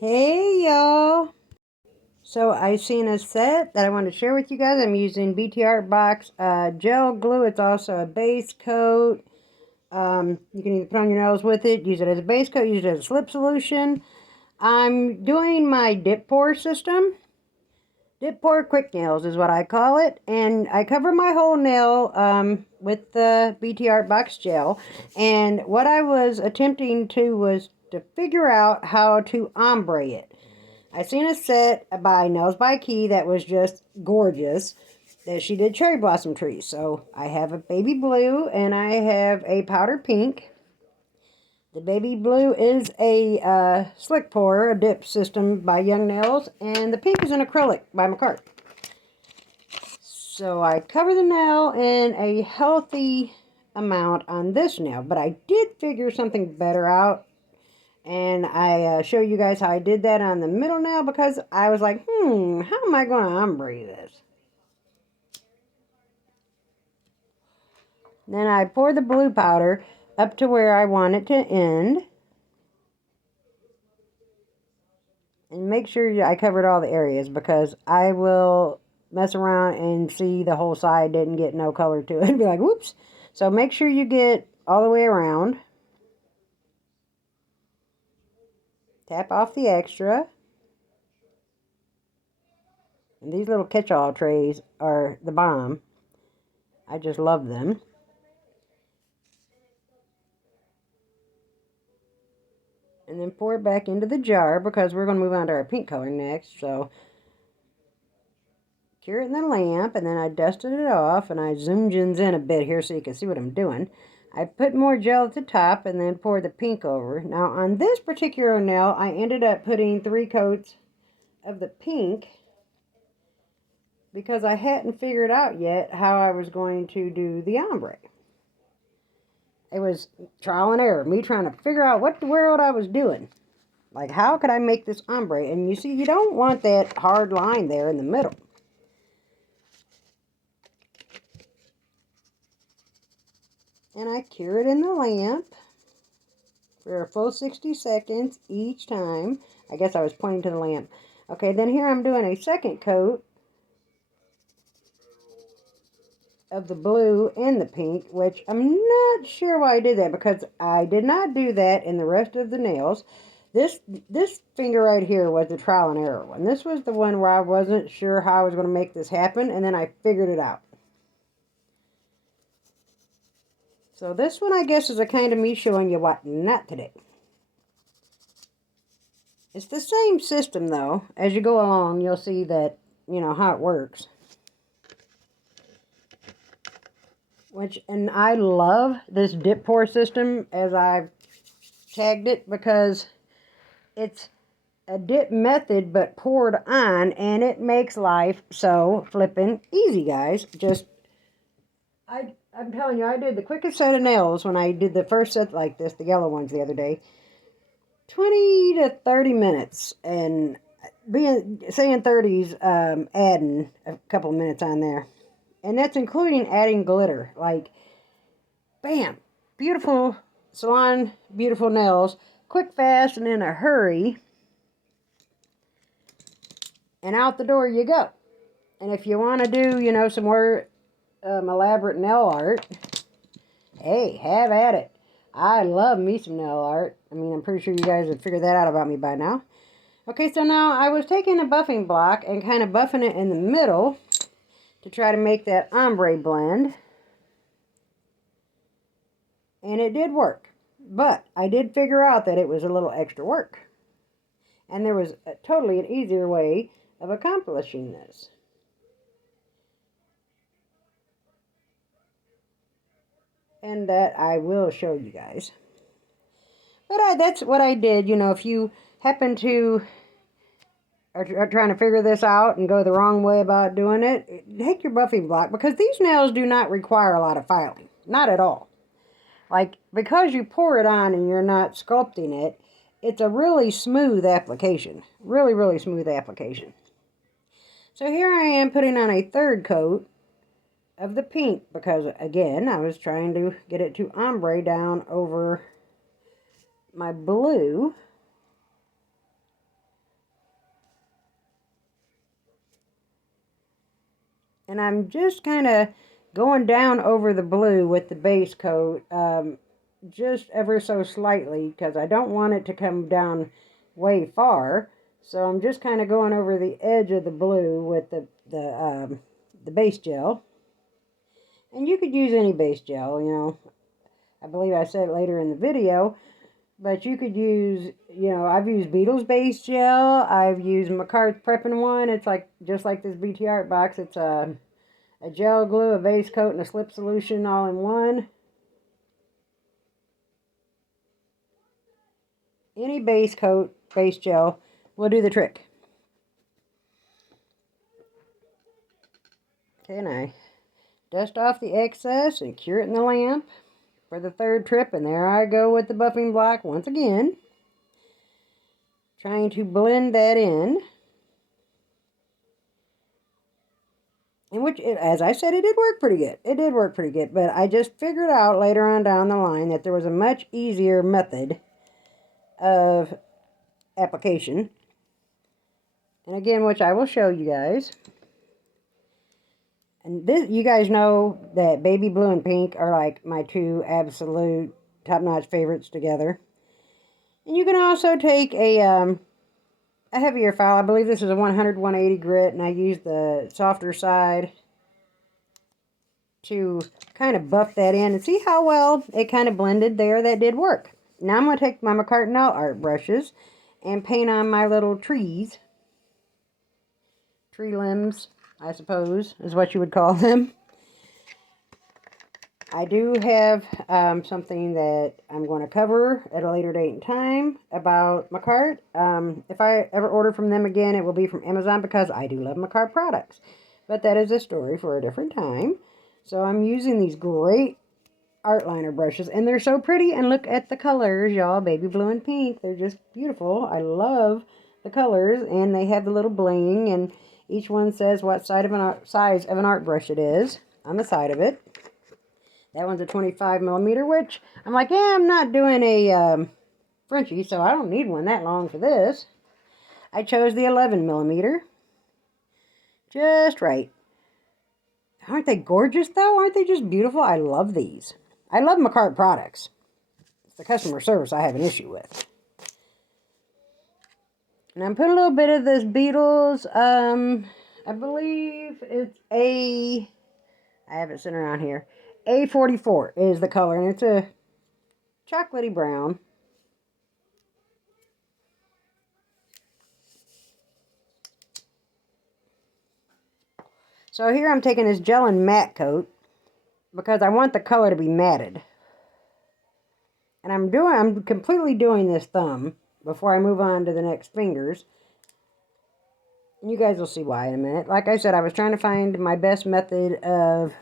Hey y'all! So I seen a set that I want to share with you guys. I'm using BT Art Box gel glue. It's also a base coat. You can either put on your nails with it, use it as a base coat, use it as a slip solution. I'm doing my dip pour system. Dip pour quick nails is what I call it. And I cover my whole nail with the BT Art Box gel. And what I was attempting to was to figure out how to ombre it. I seen a set by Nails by Key that was just gorgeous. That she did cherry blossom trees. So I have a baby blue and I have a powder pink. The baby blue is a slick pour, a dip system by Young Nails, and the pink is an acrylic by McCart. So I cover the nail in a healthy amount on this nail, but I did figure something better out. And I show you guys how I did that on the middle nail because I was like, how am I going to ombre this? Then I pour the blue powder up to where I want it to end. And make sure I covered all the areas because I will mess around and see the whole side didn't get no color to it and be like, whoops. So make sure you get all the way around. Tap off the extra. And these little catch-all trays are the bomb. I just love them. And then pour it back into the jar because we're going to move on to our pink color next. So cure it in the lamp, and then I dusted it off, and I zoomed in a bit here so you can see what I'm doing. I put more gel at the top and then poured the pink over. Now on this particular nail, I ended up putting 3 coats of the pink because I hadn't figured out yet how I was going to do the ombre. It was trial and error, me trying to figure out what the world I was doing. Like, how could I make this ombre? And you see, you don't want that hard line there in the middle. And I cure it in the lamp for a full 60 seconds each time. I guess I was pointing to the lamp. Okay, then here I'm doing a second coat of the blue and the pink, which I'm not sure why I did that because I did not do that in the rest of the nails. This finger right here was the trial and error one. This was the one where I wasn't sure how I was going to make this happen, and then I figured it out. So this one, I guess, is a kind of me showing you what not to do. It's the same system, though. As you go along, you'll see that, how it works. And I love this dip pour system, as I've tagged it, because it's a dip method, but poured on, and it makes life so flippin' easy, guys. I'm telling you, I did the quickest set of nails when I did the first set like this, the yellow ones the other day. 20 to 30 minutes, and saying 30s, adding a couple minutes on there. And that's including adding glitter. Like, bam, beautiful salon, beautiful nails, quick, fast, and in a hurry. And out the door you go. And if you want to do, some more elaborate nail art, hey, have at it. I love me some nail art. I mean, I'm pretty sure you guys have figured that out about me by now. Okay, so now I was taking a buffing block and kind of buffing it in the middle to try to make that ombre blend. And it did work. But I did figure out that it was a little extra work. And there was totally an easier way of accomplishing this. And that I will show you guys. But that's what I did. If you happen to are trying to figure this out and go the wrong way about doing it, take your buffing block, because these nails do not require a lot of filing. Not at all. Like, because you pour it on and you're not sculpting it, it's a really smooth application. Really, really smooth application. So here I am putting on a third coat of the pink because, again, I was trying to get it to ombre down over my blue. And I'm just kind of going down over the blue with the base coat, just ever so slightly, because I don't want it to come down way far. So I'm just kind of going over the edge of the blue with the base gel. And you could use any base gel, you know. I believe I said it later in the video. But you could use, you know, I've used Beetle's base gel. I've used McCart's Preppin' One. It's like, just like this BT Art box. It's a gel glue, a base coat, and a slip solution all in one. Any base coat, base gel will do the trick. Okay, and I dust off the excess and cure it in the lamp for the third trip. And there I go with the buffing block once again, trying to blend that in. In which, as I said, it did work pretty good. It did work pretty good. But I just figured out later on down the line that there was a much easier method of application. And again, which I will show you guys. And this, you guys know that baby blue and pink are like my two absolute top-notch favorites together. And you can also take a heavier file. I believe this is a 100-180 grit, and I used the softer side to kind of buff that in and see how well it kind of blended there. That did work. Now I'm going to take my McCart art brushes and paint on my little trees. Tree limbs, I suppose, is what you would call them. I do have something that I'm going to cover at a later date and time about McCart. If I ever order from them again, it will be from Amazon because I do love McCart products. But that is a story for a different time. So I'm using these great art liner brushes, and they're so pretty. And look at the colors, y'all. Baby blue and pink. They're just beautiful. I love the colors, and they have the little bling, and each one says what size of an art brush it is on the side of it. That one's a 25mm, which I'm like, yeah, I'm not doing a Frenchie, so I don't need one that long for this. I chose the 11mm. Just right. Aren't they gorgeous, though? Aren't they just beautiful? I love these. I love McCart products. It's the customer service I have an issue with. And I'm putting a little bit of this Beetle's, I believe it's I have it sitting around here. A44 is the color, and it's a chocolatey brown. So here I'm taking this gel and matte coat because I want the color to be matted. And I'm completely doing this thumb before I move on to the next fingers. And you guys will see why in a minute. Like I said, I was trying to find my best method of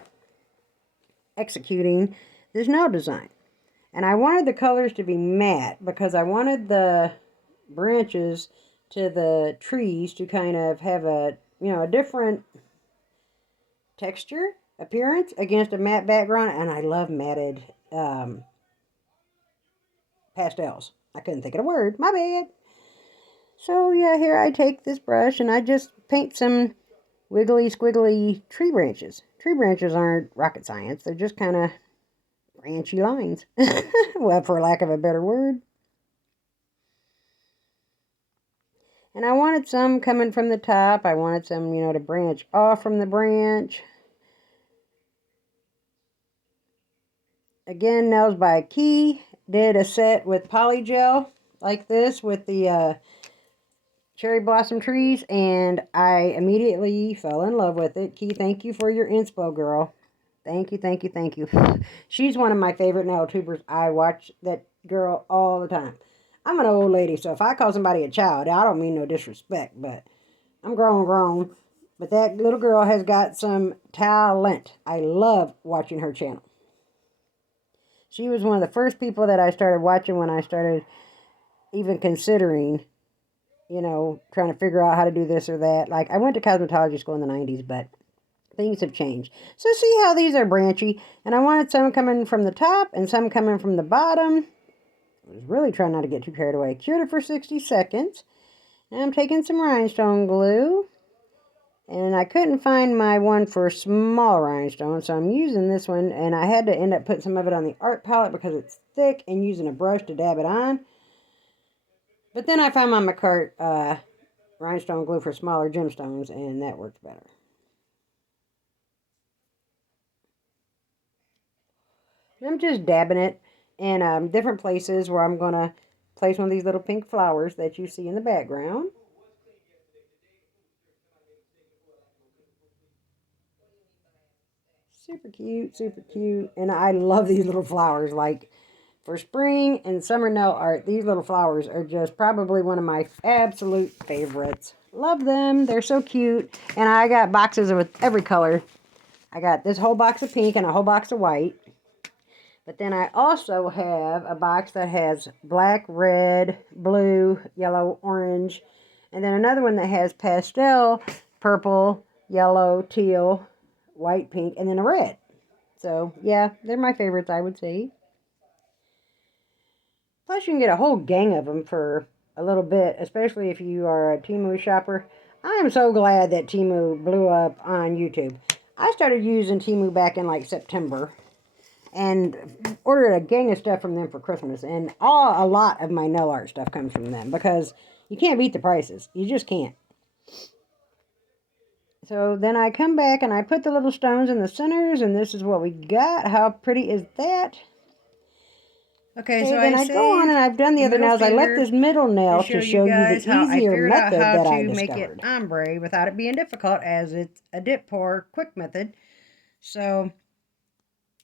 executing this nail design. And I wanted the colors to be matte because I wanted the branches to the trees to kind of have a, you know, a different texture, appearance against a matte background. And I love matted pastels. I couldn't think of a word. My bad. So yeah, here I take this brush and I just paint some wiggly squiggly tree branches. Tree branches aren't rocket science. They're just kind of branchy lines. Well, for lack of a better word. And I wanted some coming from the top. I wanted some, you know, to branch off from the branch. Again, Nails by Key. Did a set with polygel like this with the cherry blossom trees, and I immediately fell in love with it. Key, thank you for your inspo, girl. Thank you, thank you, thank you. She's one of my favorite nail tubers. I watch that girl all the time. I'm an old lady, so if I call somebody a child, I don't mean no disrespect, but I'm grown. But that little girl has got some talent. I love watching her channel. She was one of the first people that I started watching when I started even considering, you know, trying to figure out how to do this or that. Like, I went to cosmetology school in the 90s, but things have changed. So see how these are branchy? And I wanted some coming from the top and some coming from the bottom. I was really trying not to get too carried away. Cured it for 60 seconds. Now I'm taking some rhinestone glue. And I couldn't find my one for small rhinestones, so I'm using this one. And I had to end up putting some of it on the art palette because it's thick and using a brush to dab it on. But then I found my McCart rhinestone glue for smaller gemstones, and that worked better. I'm just dabbing it in different places where I'm going to place one of these little pink flowers that you see in the background. Super cute, super cute. And I love these little flowers. Like, for spring and summer nail art, these little flowers are just probably one of my absolute favorites. Love them. They're so cute. And I got boxes with every color. I got this whole box of pink and a whole box of white. But then I also have a box that has black, red, blue, yellow, orange. And then another one that has pastel, purple, yellow, teal, white, pink, and then a red. So, yeah, they're my favorites, I would say. Plus, you can get a whole gang of them for a little bit, especially if you are a Temu shopper. I am so glad that Temu blew up on YouTube. I started using Temu back in like September and ordered a gang of stuff from them for Christmas. And a lot of my nail art stuff comes from them because you can't beat the prices. You just can't. So then I come back and I put the little stones in the centers, and this is what we got. How pretty is that? Okay, so then I go on and I've done the other nails. I left this middle nail to show you the easier method that I discovered. Make it ombre without it being difficult, as it's a dip pour quick method. So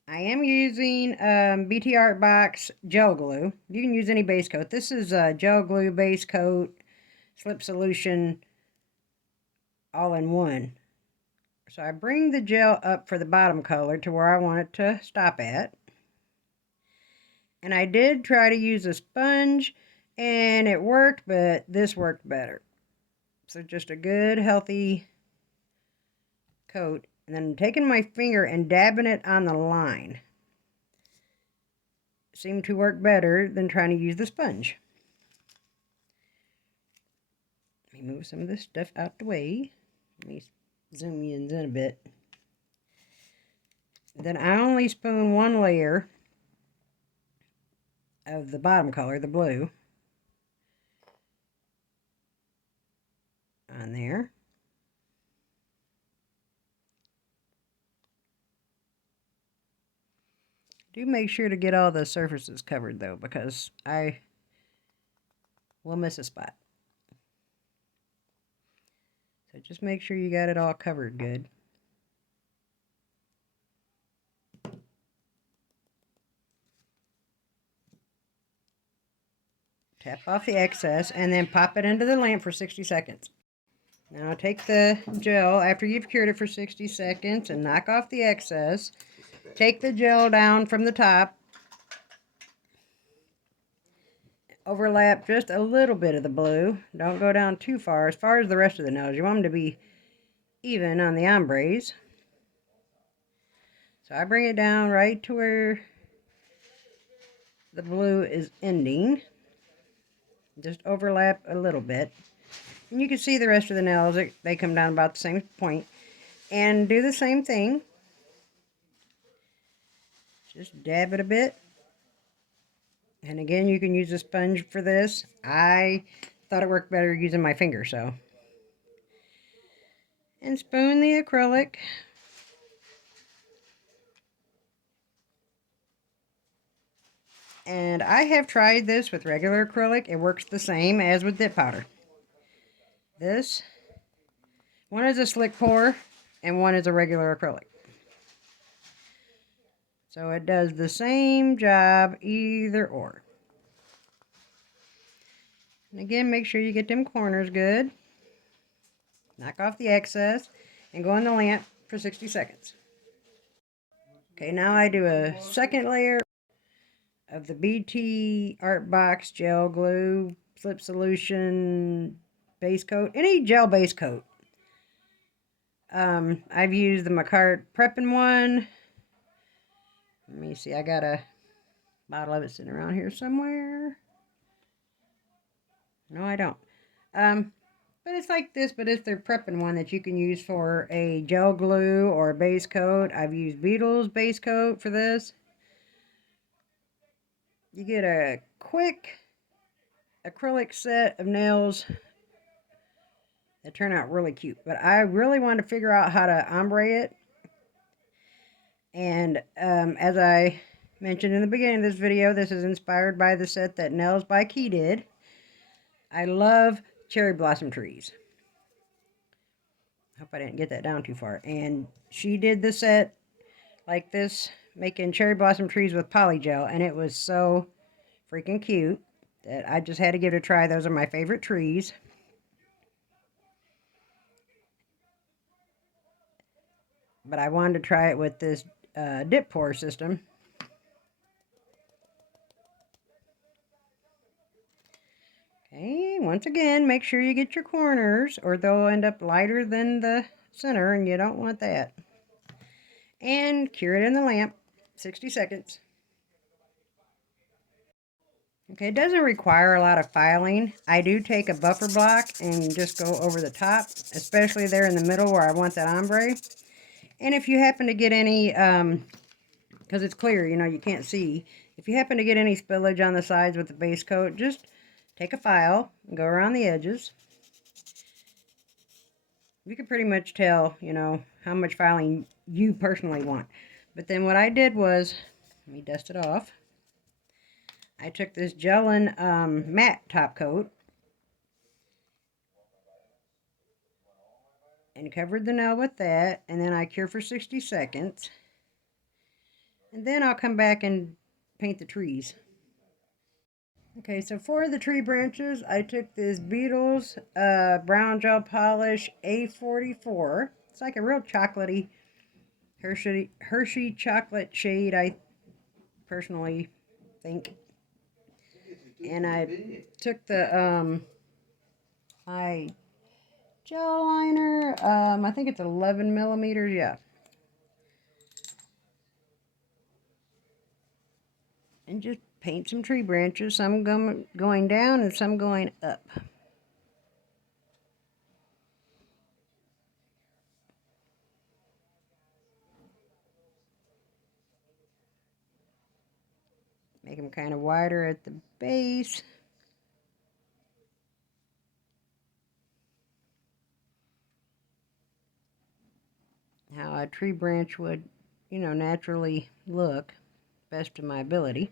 I am using BT Art Box gel glue. You can use any base coat. This is a gel glue base coat slip solution all in one. So I bring the gel up for the bottom color to where I want it to stop at. And I did try to use a sponge, and it worked, but this worked better. So just a good, healthy coat. And then taking my finger and dabbing it on the line seemed to work better than trying to use the sponge. Let me move some of this stuff out the way. Let me zoom you in a bit. Then I only spoon one layer of the bottom color, the blue, on there. Do make sure to get all the surfaces covered though, because I will miss a spot. So just make sure you got it all covered good. Tap off the excess and then pop it into the lamp for 60 seconds. Now take the gel after you've cured it for 60 seconds and knock off the excess. Take the gel down from the top. Overlap just a little bit of the blue. Don't go down too far as the rest of the nails. You want them to be even on the ombres. So I bring it down right to where the blue is ending. Just overlap a little bit. And you can see the rest of the nails, they come down about the same point. And do the same thing. Just dab it a bit. And again, you can use a sponge for this. I thought it worked better using my finger, so. And spoon the acrylic. And I have tried this with regular acrylic. It works the same as with dip powder. This one is a slick pour and one is a regular acrylic. So it does the same job either or. And again, make sure you get them corners good. Knock off the excess and go on the lamp for 60 seconds. Okay, now I do a second layer of the BT Art Box gel glue slip solution base coat. Any gel base coat. I've used the McCart prepping one. Let me see, I got a bottle of it sitting around here somewhere. No, I don't. But it's like this, but it's their prepping one that you can use for a gel glue or a base coat. I've used Beetle's base coat for this. You get a quick acrylic set of nails that turn out really cute. But I really want to figure out how to ombre it. And as I mentioned in the beginning of this video, this is inspired by the set that Nails by Key did. I love cherry blossom trees. Hope I didn't get that down too far. And she did the set like this, making cherry blossom trees with polygel, and it was so freaking cute that I just had to give it a try. Those are my favorite trees. But I wanted to try it with this dip pour system. Okay, once again, make sure you get your corners or they'll end up lighter than the center, and you don't want that. And cure it in the lamp, 60 seconds. Okay, it doesn't require a lot of filing. I do take a buffer block and just go over the top, especially there in the middle where I want that ombre. And if you happen to get any, because it's clear, you know, you can't see. If you happen to get any spillage on the sides with the base coat, just take a file and go around the edges. You can pretty much tell, you know, how much filing you personally want. But then what I did was, let me dust it off. I took this gelin matte top coat and covered the nail with that, and then I cure for 60 seconds. And then I'll come back and paint the trees. Okay, so for the tree branches, I took this Beetle's brown gel polish A44. It's like a real chocolatey Hershey chocolate shade, I personally think. And I took the my gel liner, I think it's 11 millimeters, yeah. And just paint some tree branches, some going down and some going up. Make them kind of wider at the base. How a tree branch would, you know, naturally look, best to my ability.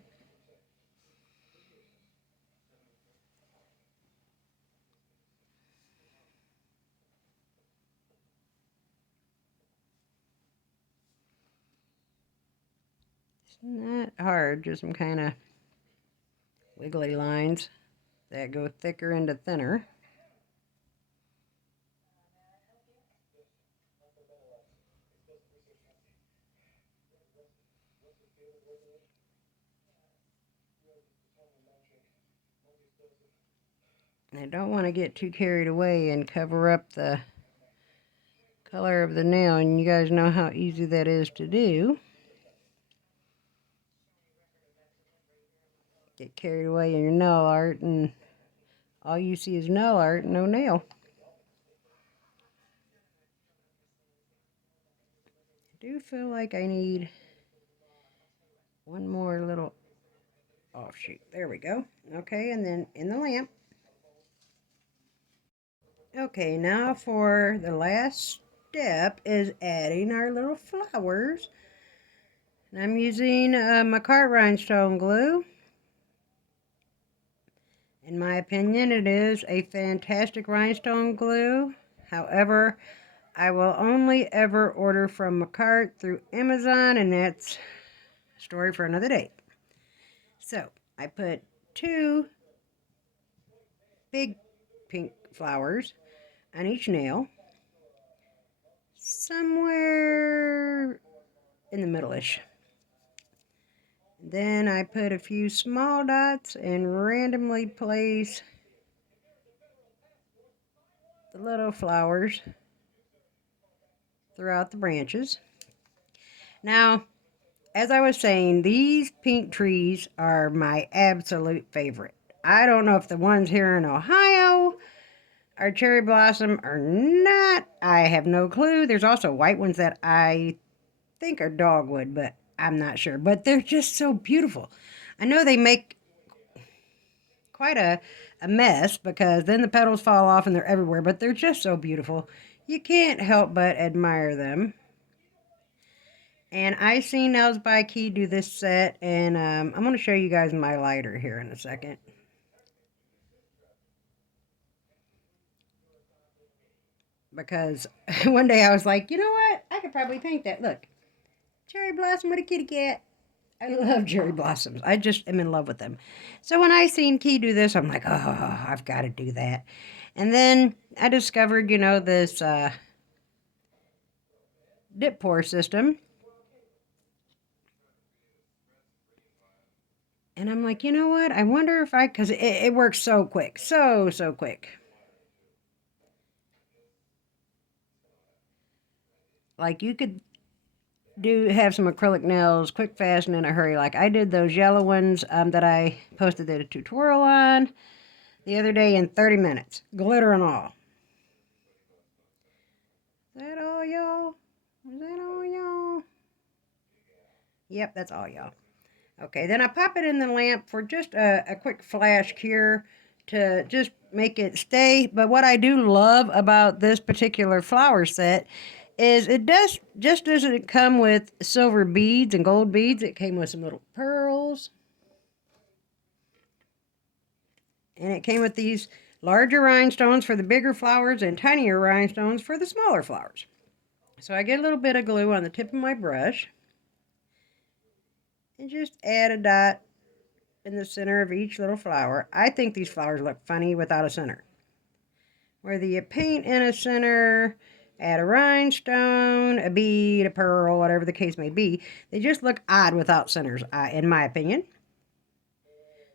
It's not hard, just some kind of wiggly lines that go thicker into thinner. I don't want to get too carried away and cover up the color of the nail, and you guys know how easy that is to do. Get carried away in your nail art, and all you see is nail art, no nail. I do feel like I need one more little offshoot. There we go. Okay, and then in the lamp. Okay, now for the last step is adding our little flowers. And I'm using my cart rhinestone glue. In my opinion, it is a fantastic rhinestone glue. However, I will only ever order from Macart through Amazon, and that's a story for another day. So, I put 2 big pink flowers on each nail, somewhere in the middle-ish. Then I put a few small dots and randomly place the little flowers throughout the branches. Now, as I was saying, these pink trees are my absolute favorite. I don't know if the ones here in Ohio are cherry blossom or not, I have no clue. There's also white ones that I think are dogwood, but I'm not sure. But they're just so beautiful. I know they make quite a mess because then the petals fall off and they're everywhere, but they're just so beautiful. You can't help but admire them. And I seen Nails by Key do this set, and I'm going to show you guys my lighter here in a second. Because one day I was like, you know what? I could probably paint that. Look, cherry blossom with a kitty cat. I love cherry blossoms. I just am in love with them. So when I seen Key do this, I'm like, oh, I've got to do that. And then I discovered, this dip pour system. And I'm like, you know what? I wonder if because it works so quick. So quick. Like you could have some acrylic nails quick, fast, and in a hurry. Like I did those yellow ones that I posted a tutorial on the other day in 30 minutes. Glitter and all. Is that all, y'all? Is that all, y'all? Yep, that's all, y'all. Okay, then I pop it in the lamp for just a quick flash cure to just make it stay. But what I do love about this particular flower set is it doesn't come with silver beads and gold beads. It came with some little pearls. And it came with these larger rhinestones for the bigger flowers and tinier rhinestones for the smaller flowers. So I get a little bit of glue on the tip of my brush and just add a dot in the center of each little flower. I think these flowers look funny without a center. Whether you paint in a center, add a rhinestone, a bead, a pearl, whatever the case may be, they just look odd without centers, in my opinion.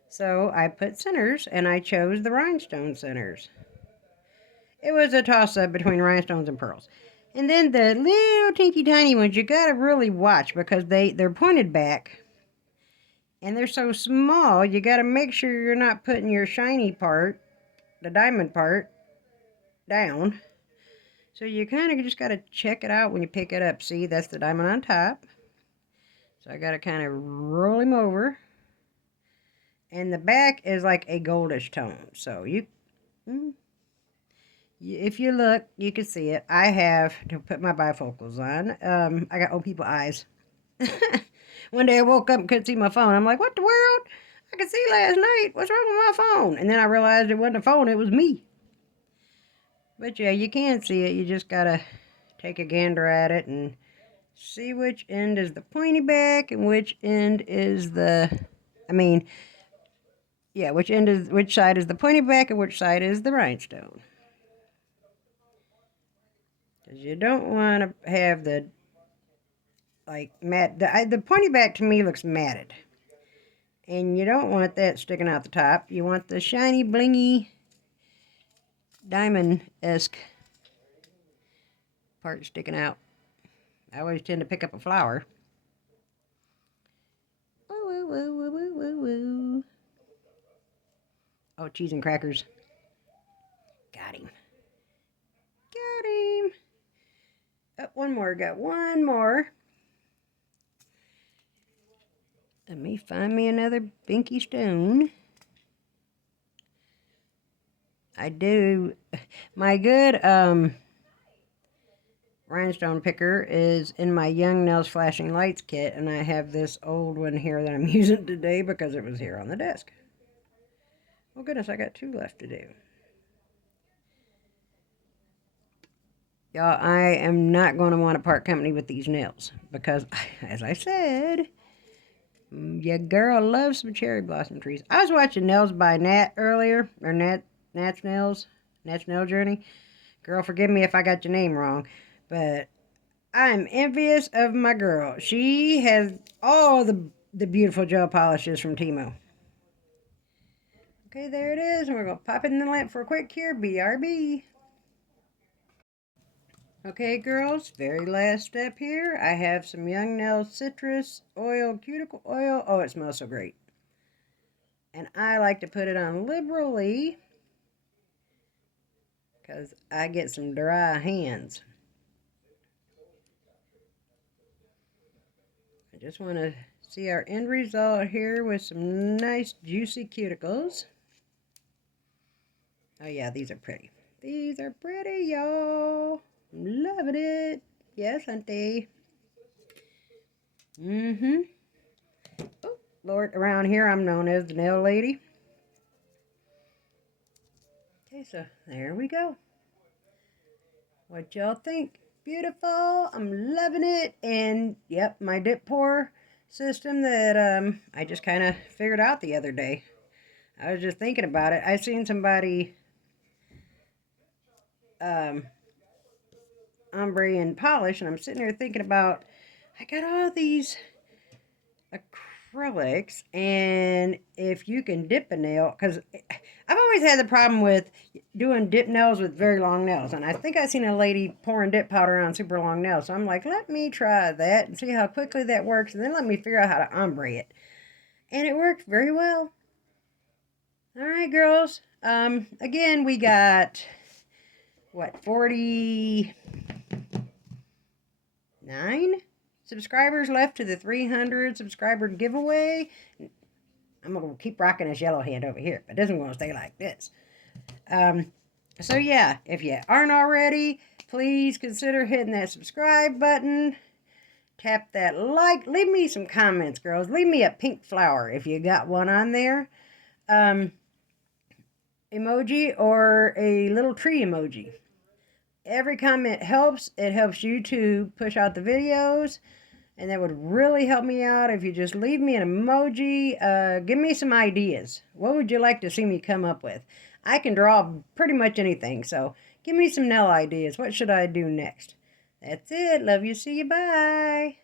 So I put centers, and I chose the rhinestone centers. It was a toss-up between rhinestones and pearls. And then the little tinky tiny ones, you gotta really watch because they're pointed back. And they're so small, you gotta make sure you're not putting your shiny part, the diamond part, down. So you kind of just gotta check it out when you pick it up. See, that's the diamond on top. So I gotta kind of roll him over. And the back is like a goldish tone. So if you look, you can see it. I have to put my bifocals on. I got old people eyes. One day I woke up and couldn't see my phone. I'm like, what the world? I could see last night. What's wrong with my phone? And then I realized it wasn't a phone, it was me. But yeah, you can see it. You just gotta take a gander at it and see which end is the pointy back and which end is which side is the pointy back and which side is the rhinestone. Because you don't want to have the matte. The pointy back to me looks matted. And you don't want that sticking out the top. You want the shiny, blingy, diamond-esque part sticking out. I always tend to pick up a flower. Woo, woo, woo, woo, woo, woo. Oh, cheese and crackers. Got him. Got him. Oh, one more. Got one more. Let me find me another binky stone. I do. My good rhinestone picker is in my Young Nails Flashing Lights kit, and I have this old one here that I'm using today because it was here on the desk. Oh goodness, I got 2 left to do. Y'all, I am not going to want to part company with these nails because, as I said, your girl loves some cherry blossom trees. I was watching Nails by Nat earlier, or Nat's Nails, Nat's Nail Journey. Girl, forgive me if I got your name wrong, but I'm envious of my girl. She has all the beautiful gel polishes from Timo. Okay, there it is, and we're going to pop it in the lamp for a quick cure. BRB. Okay, girls, very last step here. I have some Young Nails Citrus Oil, Cuticle Oil. Oh, it smells so great. And I like to put it on liberally because I get some dry hands. I just want to see our end result here with some nice juicy cuticles. Oh yeah, these are pretty. These are pretty, y'all. I'm loving it. Yes, auntie. Mm-hmm. Oh, Lord, around here I'm known as the nail lady. Okay, so there we go. What y'all think? Beautiful. I'm loving it. And yep, my dip pour system that I just kind of figured out the other day. I was just thinking about it. I seen somebody ombre and polish, and I'm sitting there thinking about, I got all these acrylics, and if you can dip a nail, because I've always had the problem with doing dip nails with very long nails, and I think I seen a lady pouring dip powder on super long nails, so I'm like, let me try that and see how quickly that works, and then let me figure out how to ombre it, and it worked very well. All right, girls. Again, we got what, 49 subscribers left to the 300 subscriber giveaway. I'm going to keep rocking this yellow hand over here, but this one's going to stay like this. So yeah, if you aren't already, please consider hitting that subscribe button. Tap that like. Leave me some comments, girls. Leave me a pink flower if you got one on there. Emoji or a little tree emoji. Every comment helps. It helps YouTube push out the videos. And that would really help me out if you just leave me an emoji. Give me some ideas. What would you like to see me come up with? I can draw pretty much anything, so give me some nail ideas. What should I do next? That's it. Love you. See you. Bye.